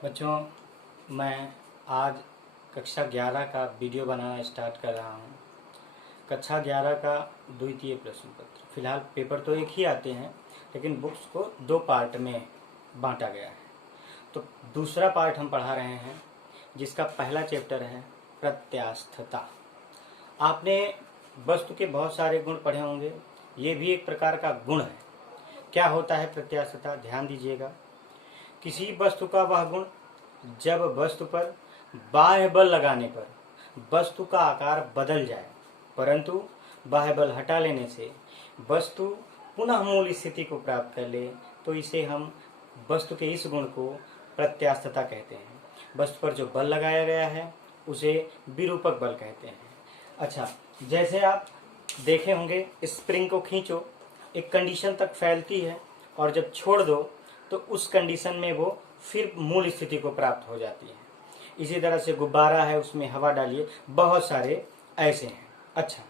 बच्चों, मैं आज कक्षा 11 का वीडियो बनाना स्टार्ट कर रहा हूँ। कक्षा 11 का द्वितीय प्रश्न पत्र। फिलहाल पेपर तो एक ही आते हैं, लेकिन बुक्स को दो पार्ट में बांटा गया है। तो दूसरा पार्ट हम पढ़ा रहे हैं, जिसका पहला चैप्टर है प्रत्यास्थता। आपने वस्तु के बहुत सारे गुण पढ़े होंगे, ये भी एक प्रकार का गुण है। क्या होता है प्रत्यास्थता? ध्यान दीजिएगा। किसी वस्तु का वह गुण जब वस्तु पर बाह्य बल लगाने पर वस्तु का आकार बदल जाए, परंतु बाह्य बल हटा लेने से वस्तु पुनः मूल स्थिति को प्राप्त कर ले, तो इसे हम वस्तु के इस गुण को प्रत्यास्थता कहते हैं। वस्तु पर जो बल लगाया गया है उसे विरूपक बल कहते हैं। अच्छा, जैसे आप देखे होंगे, स्प्रिंग को खींचो, एक कंडीशन तक फैलती है और जब छोड़ दो तो उस कंडीशन में वो फिर मूल स्थिति को प्राप्त हो जाती है। इसी तरह से गुब्बारा है, उसमें हवा डालिए, बहुत सारे ऐसे हैं। अच्छा,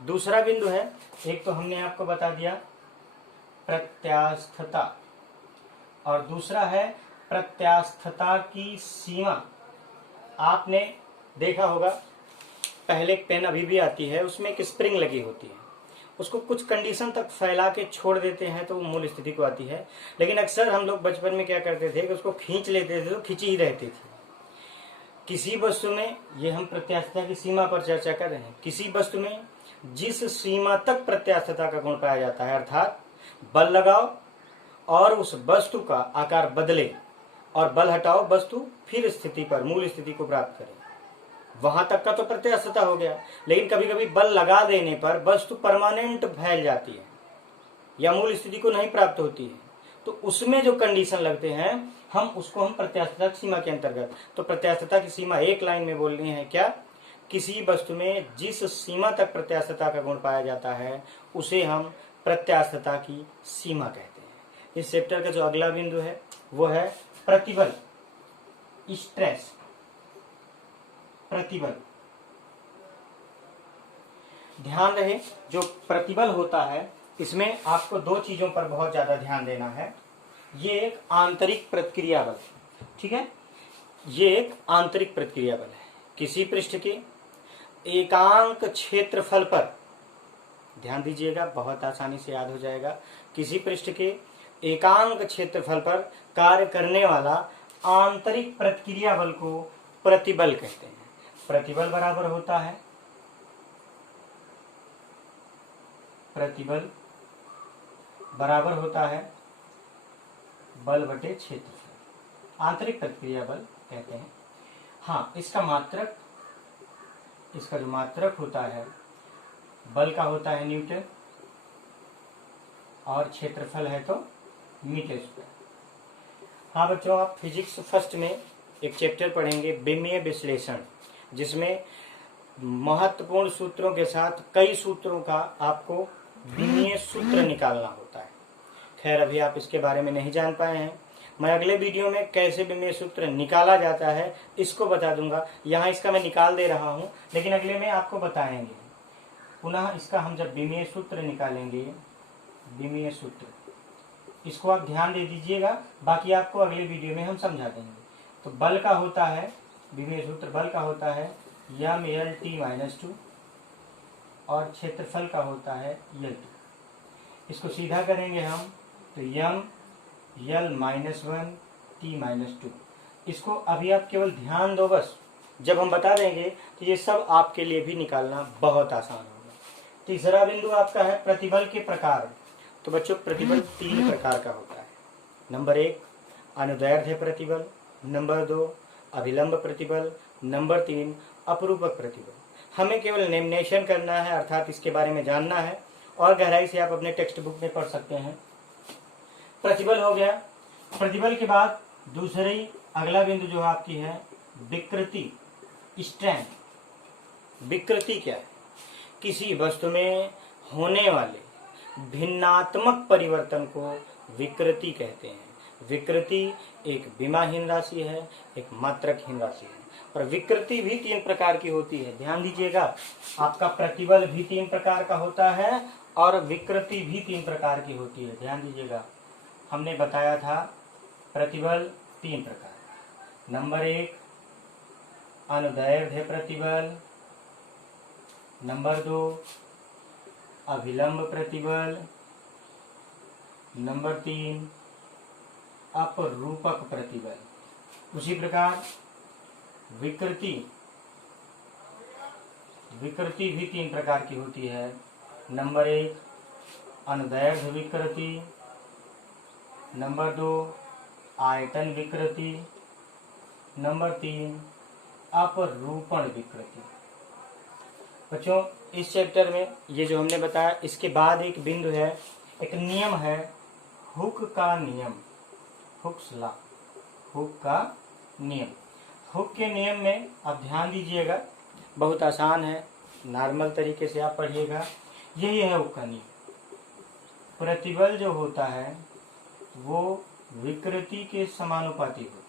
दूसरा बिंदु है, एक तो हमने आपको बता दिया प्रत्यास्थता, और दूसरा है प्रत्यास्थता की सीमा। आपने देखा होगा, पहले एक पेन अभी भी आती है, उसमें एक स्प्रिंग लगी होती है, उसको कुछ कंडीशन तक फैला के छोड़ देते हैं तो वो मूल स्थिति को आती है। लेकिन अक्सर हम लोग बचपन में क्या करते थे कि उसको खींच लेते थे तो खींची ही रहती थी। किसी वस्तु में, ये हम प्रत्यास्थता की सीमा पर चर्चा कर रहे हैं, किसी वस्तु में जिस सीमा तक प्रत्यास्थता का गुण पाया जाता है, अर्थात बल लगाओ और उस वस्तु का आकार बदले और बल हटाओ, वस्तु फिर स्थिति पर मूल स्थिति को प्राप्त करे, वहां तक का तो प्रत्यास्थता हो गया। लेकिन कभी कभी बल लगा देने पर वस्तु परमानेंट फैल जाती है या मूल स्थिति को नहीं प्राप्त होती है, तो उसमें जो कंडीशन लगते हैं हम उसको हम प्रत्यास्थता की सीमा के अंतर्गत। तो प्रत्यास्थता की सीमा एक लाइन में बोलनी है क्या? किसी वस्तु में जिस सीमा तक प्रत्यास्थता का गुण पाया जाता है उसे हम प्रत्यास्थता की सीमा कहते हैं। इस चैप्टर का जो अगला बिंदु है वो है प्रतिबल, स्ट्रेस। प्रतिबल, ध्यान रहे, जो प्रतिबल होता है इसमें आपको दो चीजों पर बहुत ज्यादा ध्यान देना है। ये एक आंतरिक प्रतिक्रिया बल, ठीक है, ये एक आंतरिक प्रतिक्रिया बल है। किसी पृष्ठ के एकांक क्षेत्रफल पर, ध्यान दीजिएगा, बहुत आसानी से याद हो जाएगा। किसी पृष्ठ के एकांक क्षेत्रफल पर कार्य करने वाला आंतरिक प्रतिक्रिया बल को प्रतिबल कहते हैं। प्रतिबल बराबर होता है, प्रतिबल बराबर होता है बल बटे क्षेत्रफल, आंतरिक प्रतिक्रिया बल कहते हैं। हाँ, इसका मात्रक, इसका जो मात्रक होता है बल का होता है न्यूटन, और क्षेत्रफल है तो मीटर स्क्वायर। हाँ बच्चों, आप फिजिक्स फर्स्ट में एक चैप्टर पढ़ेंगे विमीय विश्लेषण, जिसमें महत्वपूर्ण सूत्रों के साथ कई सूत्रों का आपको विमीय सूत्र निकालना होता है। खैर, अभी आप इसके बारे में नहीं जान पाए हैं, मैं अगले वीडियो में कैसे विमीय सूत्र निकाला जाता है इसको बता दूंगा। यहाँ इसका मैं निकाल दे रहा हूँ, लेकिन अगले में आपको बताएंगे। पुनः इसका हम जब विमीय सूत्र निकालेंगे, विमीय सूत्र, इसको आप ध्यान दे दीजिएगा, बाकी आपको अगले वीडियो में हम समझा देंगे। तो बल का होता है, विमीय सूत्र बल का होता है m/L(T)-2, और क्षेत्रफल का होता है L2। इसको सीधा करेंगे हम तो m(L-1)T-2। इसको अभी आप केवल ध्यान दो, बस जब हम बता देंगे तो ये सब आपके लिए भी निकालना बहुत आसान होगा। तीसरा बिंदु आपका है प्रतिबल के प्रकार। तो बच्चों, प्रतिबल 3 प्रकार का होता है। नंबर 1 अनुदैर्ध्य प्रतिबल, नंबर 2 अभिलंब प्रतिबल, नंबर 3 अपरूपक प्रतिबल। हमें केवल नेमिनेशन करना है, अर्थात इसके बारे में जानना है, और गहराई से आप अपने टेक्स्ट बुक में पढ़ सकते हैं। प्रतिबल हो गया। प्रतिबल के बाद दूसरी अगला बिंदु जो आपकी है विकृति, स्ट्रेंथ। विकृति क्या है? किसी वस्तु में होने वाले भिन्नात्मक परिवर्तन को विकृति कहते हैं। विकृति एक विमाहीन राशि है, एक मात्रकहीन राशि है, और विकृति भी 3 प्रकार की होती है। ध्यान दीजिएगा, आपका प्रतिबल भी 3 प्रकार का होता है और विकृति भी 3 प्रकार की होती है। ध्यान दीजिएगा, हमने बताया था प्रतिबल 3 प्रकार, नंबर 1 अनुदैर्ध्य प्रतिबल, नंबर 2 अभिलंब प्रतिबल, नंबर 3 अपरूपक प्रतिबल। उसी प्रकार विकृति भी 3 प्रकार की होती है। नंबर 1 अनुदैर्ध्य विकृति, नंबर 2 आयतन विकृति, नंबर 3 अपरूपण विकृति। बच्चों इस चैप्टर में ये जो हमने बताया, इसके बाद एक बिंदु है, एक नियम है, हुक का नियम, हुक्स लॉ, हुक का नियम। हुक के नियम में आप ध्यान दीजिएगा, बहुत आसान है, नॉर्मल तरीके से आप पढ़िएगा। यही है हुक का नियम। प्रतिबल जो होता है वो विकृति के समानुपाती होता है,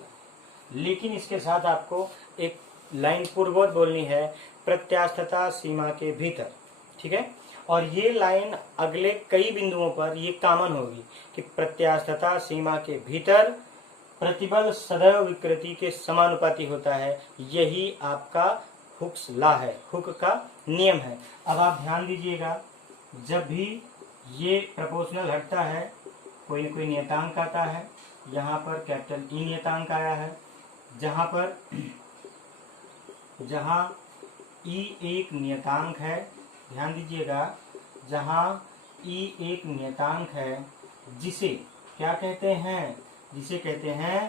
लेकिन इसके साथ आपको एक लाइन पूर्ववत बोलनी है, प्रत्यास्थता सीमा के भीतर। ठीक है, और ये लाइन अगले कई बिंदुओं पर ये कॉमन होगी कि प्रत्यास्थता सीमा के भीतर प्रतिबल सदैव विकृति के समानुपाती होता है। यही आपका हुक्स लॉ है, हुक का नियम है। अब आप ध्यान दीजिएगा, जब भी ये प्रोपोर्शनल हटता है, कोई न कोई नियतांक आता है। यहाँ पर कैपिटल ई नियतांक आया है, जहाँ ई एक नियतांक है। ध्यान दीजिएगा, जहाँ ई एक नियतांक है, जिसे क्या कहते हैं, जिसे कहते हैं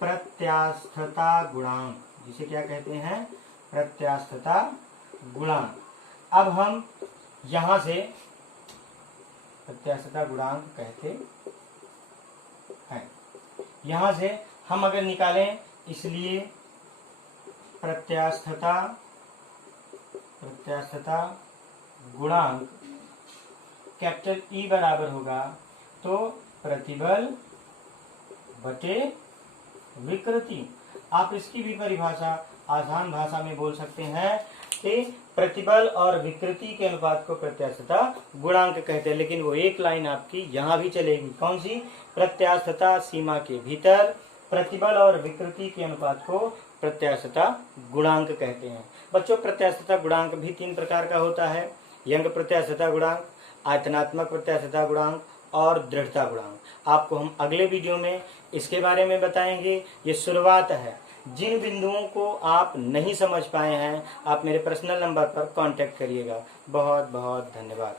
प्रत्यास्थता गुणांक, जिसे क्या कहते हैं प्रत्यास्थता गुणांक। अब हम यहाँ से प्रत्यास्थता गुणांक कहते हैं, यहाँ से हम अगर निकालें, इसलिए प्रत्यास्थता गुणांक कैपिटल ई बराबर होगा तो प्रतिबल बटे विकृति। आप इसकी भी परिभाषा आसान भाषा में बोल सकते हैं कि प्रतिबल और विकृति के अनुपात को प्रत्यास्थता गुणांक कहते हैं। लेकिन वो एक लाइन आपकी यहाँ भी चलेगी, कौन सी, प्रत्यास्थता सीमा के भीतर प्रतिबल और विकृति के अनुपात को प्रत्यास्थता गुणांक कहते हैं। बच्चों प्रत्यास्थता गुणांक भी 3 प्रकार का होता है, यंग प्रत्यास्थता गुणांक, आयतनात्मक प्रत्यास्थता गुणांक और दृढ़ता गुणांक। आपको हम अगले वीडियो में इसके बारे में बताएंगे। ये शुरुआत है, जिन बिंदुओं को आप नहीं समझ पाए हैं आप मेरे पर्सनल नंबर पर कांटेक्ट करिएगा। बहुत बहुत धन्यवाद।